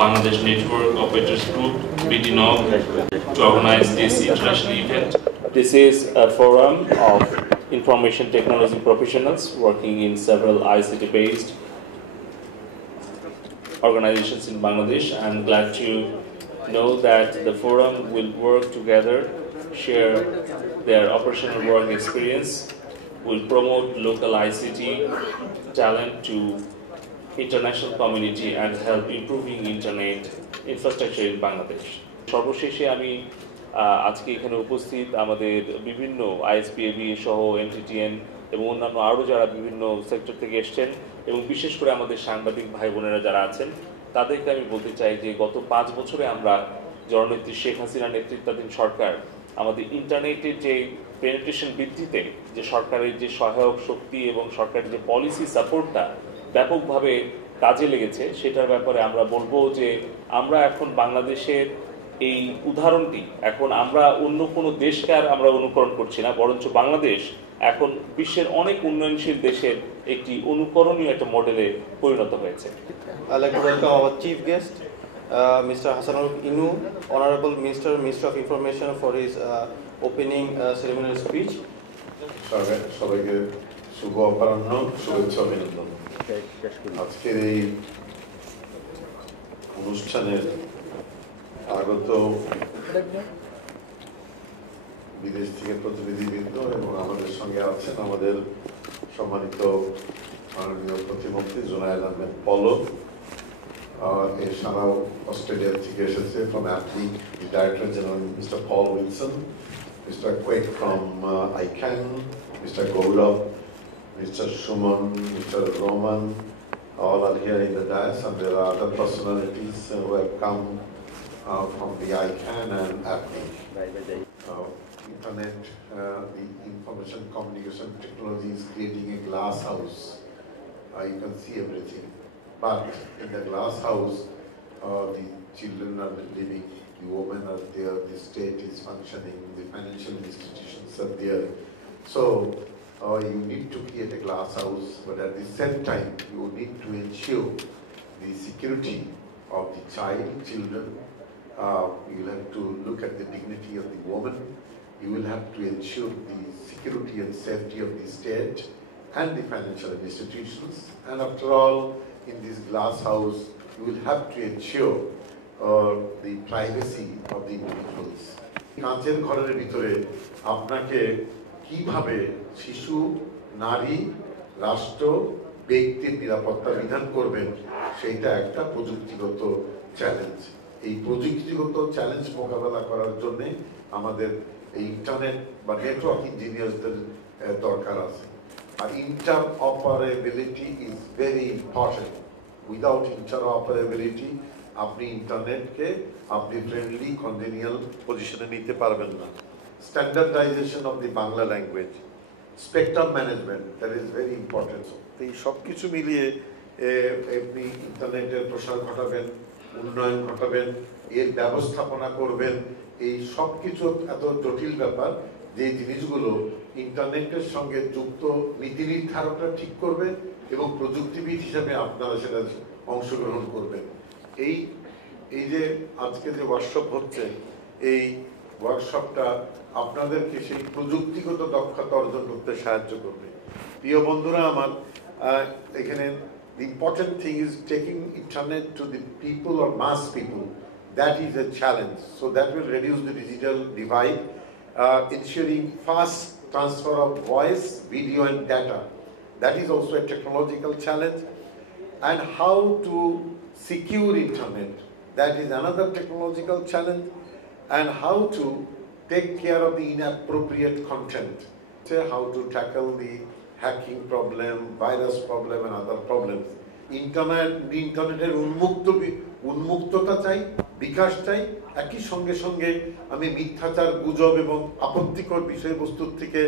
Bangladesh Network Operators Group, BDNOG, to organize this international event. This is a forum of information technology professionals working in several ICT-based organizations in Bangladesh. I'm glad to know that the forum will work together, share their operational work experience, will promote local ICT talent to international community and help improving internet infrastructure in Bangladesh. সর্বশেষে আমি আজকে এখানে উপস্থিত আমাদের বিভিন্ন আইএসপিএবি সহ এনটিটিএন এবং অন্যান্য আরও যারা বিভিন্ন সেক্টর থেকে এসছেন এবং বিশেষ করে আমাদের সাংবাদিক ভাই বোনেরা যারা আছেন তাদেরকে আমি বলতে চাই যে গত 5 বছরে আমরা জননেত্রী শেখ হাসিনার নেতৃত্বাধীন সরকার আমাদের ইন্টারনেটের যে পেনিট্রেশন বৃদ্ধিতে যে সরকারের যে সহায়ক শক্তি এবং সরকারের যে পলিসি সাপোর্টটা ব্যাপকভাবে কাজে লেগেছে সেটার ব্যাপারে আমরা বলবো যে আমরা এখন বাংলাদেশের এই উদাহরণটি এখন আমরা অন্য কোনো দেশকে আর আমরা অনুকরণ করছি না, বরঞ্চ বাংলাদেশ এখন বিশ্বের অনেক উন্নয়নশীল দেশের একটি অনুকরণীয় একটা মডেলে পরিণত হয়েছে। I'd like to welcome our chief guest, Mr. Hassanul Inu, Honorable Minister of Information, for his opening ceremonial speech. সবাইকে শুভ অপরাহ্ন, শুভেচ্ছা অভিনন্দন। আজকের এই অনুষ্ঠানের আগত বিদেশ থেকে প্রতিনিধিবৃন্দ এবং আমাদের সঙ্গে আছেন আমাদের সম্মানিত মাননীয় প্রতিমন্ত্রী জুনায়েদ আহমেদ পলক, এছাড়াও অস্ট্রেলিয়া থেকে এসেছে ফ্রম অ্যাপলিক the director general mister Paul Wilson, mister কোয়েক from ICANN, mister Gaurav, Mr. Shuman, Mr. Roman, all are here in the dais, and there are other personalities who have come from the ICANN and APNIC. Internet, the information communication technology is creating a glass house. You can see everything. But in the glass house, the children are living, the women are there, the state is functioning, the financial institutions are there. So, you need to create a glass house, but at the same time, you need to ensure the security of the children. You will have to look at the dignity of the woman. You will have to ensure the security and safety of the state and the financial institutions. And after all, in this glass house, you will have to ensure the privacy of the individuals. কাঁচের ঘরের ভিতরে আপনাকে কিভাবে শিশু, নারী, রাষ্ট্র, ব্যক্তির নিরাপত্তা বিধান করবেন সেটা একটা প্রযুক্তিগত চ্যালেঞ্জ। এই প্রযুক্তিগত চ্যালেঞ্জ মোকাবেলা করার জন্য আমাদের এই ইন্টারনেট বা নেটওয়ার্ক ইঞ্জিনিয়ারদের দরকার আছে। আর interoperability is very important. Without interoperability আপনি ইন্টারনেটকে আপনি ফ্রেন্ডলি কনভেনিয়াল পজিশনে নিতে পারবেন না। Standardization of the Bangla language, spectrum management, that is very important. এই সব কিছু মিলিয়ে আপনি ইন্টারনেটের প্রসার ঘটাবেন, উন্নয়ন ঘটাবেন, এর ব্যবস্থাপনা করবেন, এই সব কিছু এত জটিল ব্যাপার যে জিনিসগুলো ইন্টারনেটের সঙ্গে যুক্ত নীতি নির্ধারকরা ঠিক করবে এবং প্রযুক্তিবিদ হিসেবে আপনারা সেটা অংশগ্রহণ করবেন। এই যে আজকে যে ওয়ার্কশপ হচ্ছে, এই ওয়ার্কশপটা আপনাদেরকে সেই প্রযুক্তিগত দক্ষতা অর্জন করতে সাহায্য করবে। প্রিয় বন্ধুরা আমার, এখানে the important thing is taking internet to the people or mass people. That is a challenge. So that will reduce the digital divide, ensuring fast transfer of voice, video and data. That is also a technological challenge. And how to secure internet, that is another technological challenge. And how to take care of the inappropriate content, how to tackle the hacking problem, virus problem and other problems. ইন্টারনেটের উন্মুক্ততা চাই, বিকাশ চাই, একই সঙ্গে সঙ্গে আমি মিথ্যাচার, গুজব এবং আপত্তিকর বিষয়বস্তুর থেকে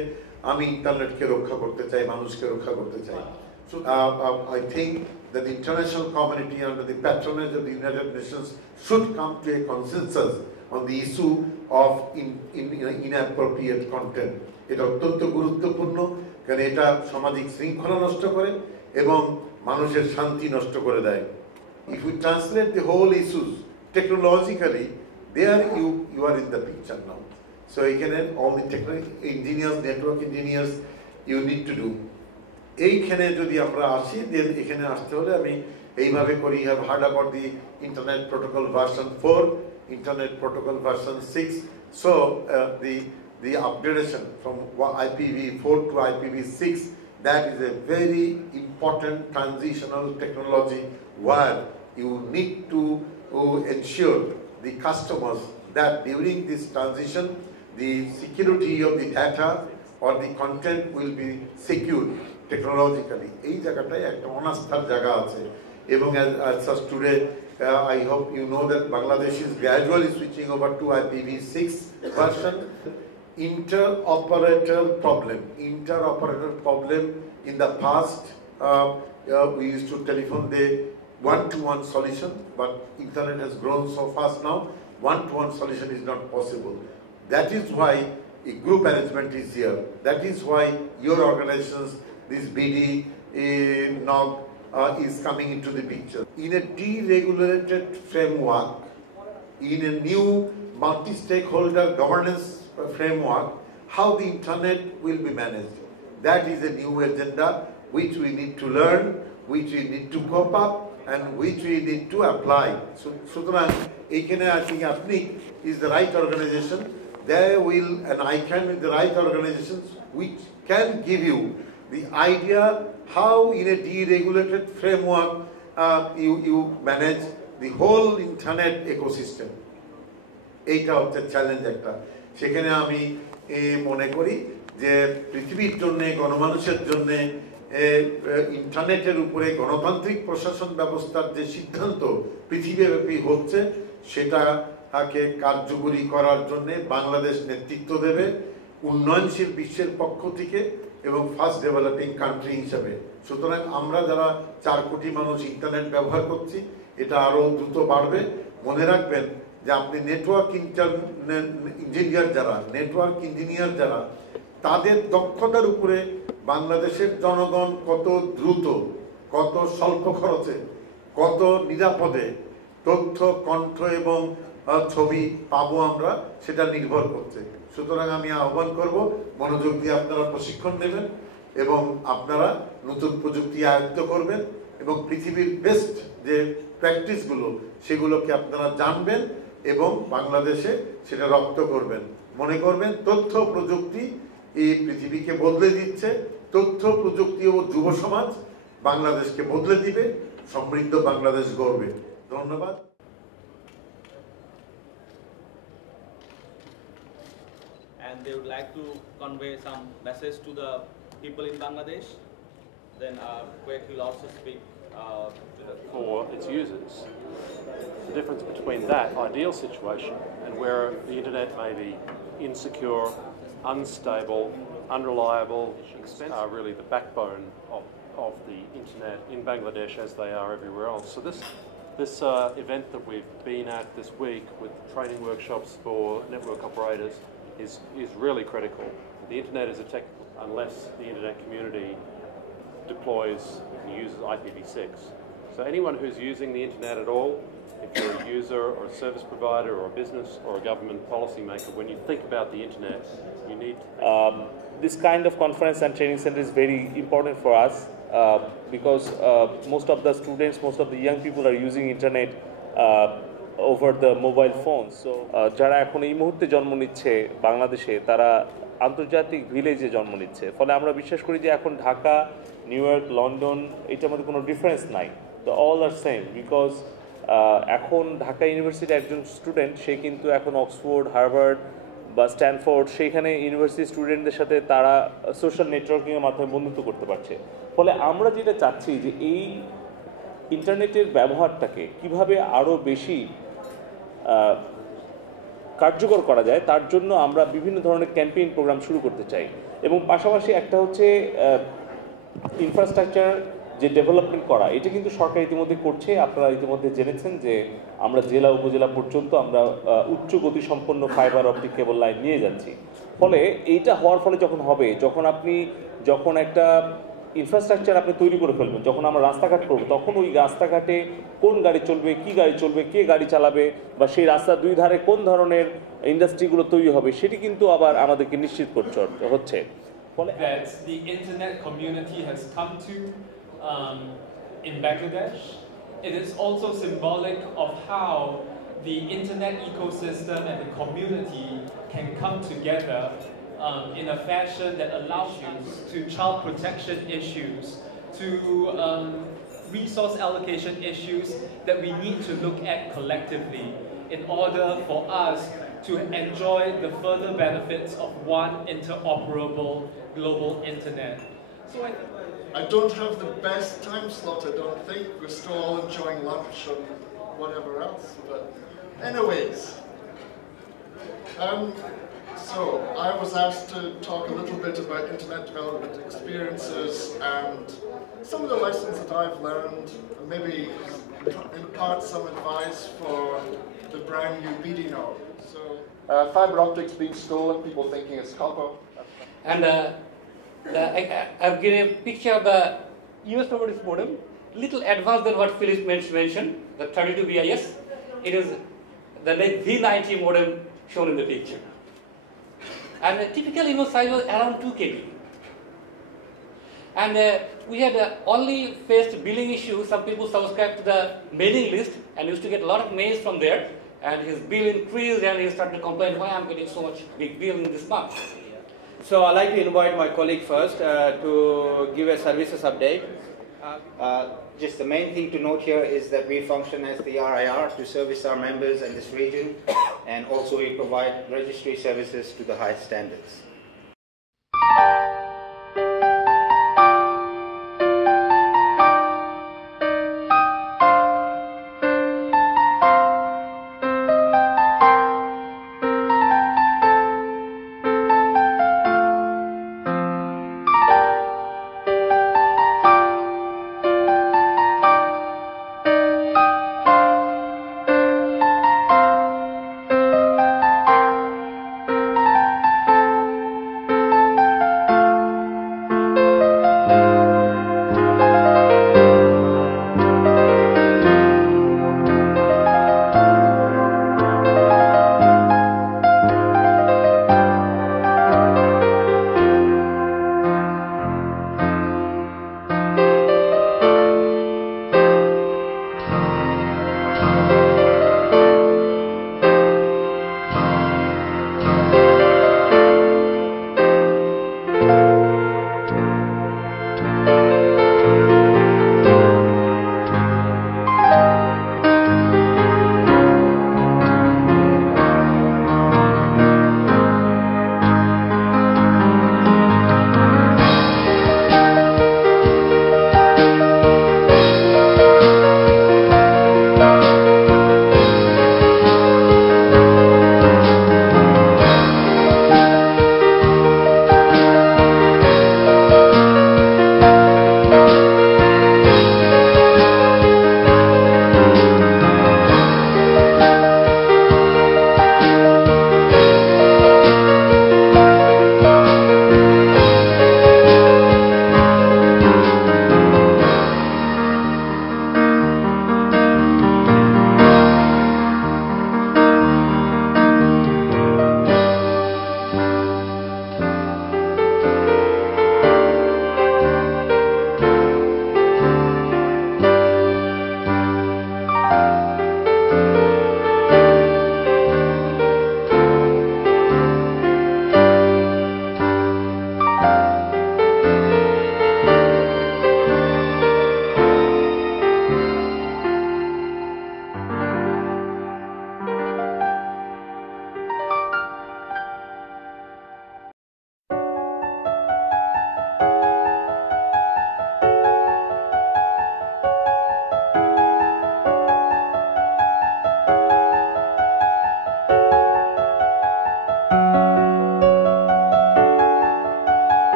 আমি ইন্টারনেটকে রক্ষা করতে চাই, মানুষকে রক্ষা করতে চাই। So I think that the international community under the patronage of the United Nations should come to a consensus on the issue of inappropriate content. এটা অত্যন্ত গুরুত্বপূর্ণ, কারণ এটা সামাজিক শৃঙ্খলা নষ্ট করে এবং মানুষের শান্তি নষ্ট করে দেয়। if we translate the whole issues technologically, there you are in the picture now. So again, all the technical engineers, network engineers, you need to do. এইখানে যদি আমরা আসি, দেন এখানে আসতে হলে আমি এইভাবে করি, have heard about the Internet Protocol version 4, Internet Protocol version 6. So the upgradation from IPv4 to IPv6, that is a very important transitional technology where you need to ensure the customers that during this transition, the security of the data or the content will be secured technologically. এই জায়গাটায় একটা অনাস্থার জায়গা আছে এবং as such today I hope you know that Bangladesh is gradually switching over to IPv6 version. Interoperator problem in the past we used to telephone the one-to-one solution, but internet has grown so fast now, one-to-one solution is not possible. That is why a group arrangement is here. That is why your organizations, this BD, NOG, is coming into the picture. In a deregulated framework, in a new multi-stakeholder governance framework, how the internet will be managed. That is a new agenda which we need to learn, which we need to cope up, and which we need to apply. So, Sutran, I think APNIC is the right organization. There will, and ICANN is the right organizations which can give you the idea how in a deregulated framework you manage the whole internet ecosystem. এইটা হচ্ছে চ্যালেঞ্জ একটা। সেখানে আমি মনে করি যে পৃথিবীর জন্য, গণমানুষের জন্য ইন্টারনেটের উপরে গণতান্ত্রিক প্রশাসন ব্যবস্থার যে সিদ্ধান্ত পৃথিবীব্যাপী হচ্ছে, সেটাকে কার্যকরী করার জন্য বাংলাদেশ নেতৃত্ব দেবে উন্নয়নশীল বিশ্বের পক্ষ থেকে এবং ফার্স্ট ডেভেলপিং কান্ট্রি হিসাবে। সুতরাং আমরা যারা 4 কোটি মানুষ ইন্টারনেট ব্যবহার করছি, এটা আরও দ্রুত বাড়বে। মনে রাখবেন যে আপনি নেটওয়ার্ক ইঞ্জিনিয়ার যারা তাদের দক্ষতার উপরে বাংলাদেশের জনগণ কত দ্রুত, কত স্বল্প খরচে, কত নিরাপদে তথ্য, কণ্ঠ এবং ছবি পাবো আমরা, সেটা নির্ভর করছে। সুতরাং আমি আহ্বান করব, মনোযোগ দিয়ে আপনারা প্রশিক্ষণ নেবেন এবং আপনারা নতুন প্রযুক্তি আয়ত্ত করবেন এবং পৃথিবীর বেস্ট যে প্র্যাকটিসগুলো সেগুলোকে আপনারা জানবেন এবং বাংলাদেশে সেটা রপ্ত করবেন। মনে করবেন তথ্য প্রযুক্তি এই পৃথিবীকে বদলে দিচ্ছে। তথ্য প্রযুক্তি ও যুব সমাজ বাংলাদেশকে বদলে দিবে, সমৃদ্ধ বাংলাদেশ গড়বে। ধন্যবাদ। And they would like to convey some message to the people in Bangladesh. Then Quake will also speak for its users. The difference between that ideal situation and where the internet may be insecure, unstable, unreliable, are really the backbone of the internet in Bangladesh as they are everywhere else. So this event that we've been at this week with training workshops for network operators is really critical. The internet is a technical, unless the internet community deploys and uses IPv6. So anyone who's using the internet at all, if you're a user or a service provider or a business or a government policymaker, when you think about the internet, you need to this kind of conference and training center is very important for us because most of the students, most of the young people are using internet over the mobile phones. So যারা এখন এই মুহূর্তে জন্ম নিচ্ছে বাংলাদেশে, তারা আন্তর্জাতিক ভিলেজে জন্ম নিচ্ছে। ফলে আমরা বিশ্বাস করি যে এখন ঢাকা, নিউ ইয়র্ক, লন্ডন, এটার মধ্যে কোনো ডিফারেন্স নাই। তো অল আর সেম, বিকজ এখন ঢাকা ইউনিভার্সিটির একজন স্টুডেন্ট, সে কিন্তু এখন অক্সফোর্ড, হার্ভার্ড বা স্ট্যানফোর্ড, সেইখানে ইউনিভার্সিটি স্টুডেন্টদের সাথে তারা সোশ্যাল নেটওয়ার্কিংয়ের মাধ্যমে বন্ধুত্ব করতে পারছে। ফলে আমরা যেটা চাচ্ছি যে এই ইন্টারনেটের ব্যবহারটাকে কিভাবে আরও বেশি কার্যকর করা যায়, তার জন্য আমরা বিভিন্ন ধরনের ক্যাম্পেইন প্রোগ্রাম শুরু করতে চাই। এবং পাশাপাশি একটা হচ্ছে ইনফ্রাস্ট্রাকচার যে ডেভেলপমেন্ট করা, এটা কিন্তু সরকার ইতিমধ্যে করছে। আপনারা ইতিমধ্যে জেনেছেন যে আমরা জেলা উপজেলা পর্যন্ত আমরা উচ্চ গতিসম্পন্ন ফাইবার অপটিক কেবল লাইন নিয়ে যাচ্ছি। ফলে এইটা হওয়ার ফলে যখন হবে, যখন একটা ইনফ্রাস্ট্রাকচার আপনি তৈরি করে ফেলবেন, যখন আমরা রাস্তাঘাট করবো তখন ওই রাস্তাঘাটে কোন গাড়ি চলবে, কি গাড়ি চলবে, কে গাড়ি চালাবে, বা সেই রাস্তার দুই ধারে কোন ধরনের ইন্ডাস্ট্রিগুলো তৈরি হবে, সেটি কিন্তু আবার আমাদেরকে নিশ্চিত করতে হচ্ছে। That the internet community has come to in Bangladesh. It is also symbolic of how the internet ecosystem and the community can come together in a fashion that allows us to child protection issues, to resource allocation issues that we need to look at collectively in order for us to enjoy the further benefits of one interoperable global internet. So I don't have the best time slot, I don't think. We're still all enjoying lunch and whatever else, but anyways. So I was asked to talk a little bit about internet development experiences and some of the lessons that I've learned, and maybe impart some advice for the brand new BD node. So fiber optics being stolen, people thinking it's copper. And I've given a picture of the US Robotics modem, little advanced than what Philip mentioned, the 32 BIS. It is the V90 modem shown in the picture. And the typical image size was around 2 KB. And we had only faced billing issues. Some people subscribed to the mailing list and used to get a lot of mails from there. And his bill increased and he started to complain, why I'm getting so much big bill in this month. So I'd like to invite my colleague first to give a services update. Just the main thing to note here is that we function as the RIR to service our members in this region, and also we provide registry services to the highest standards.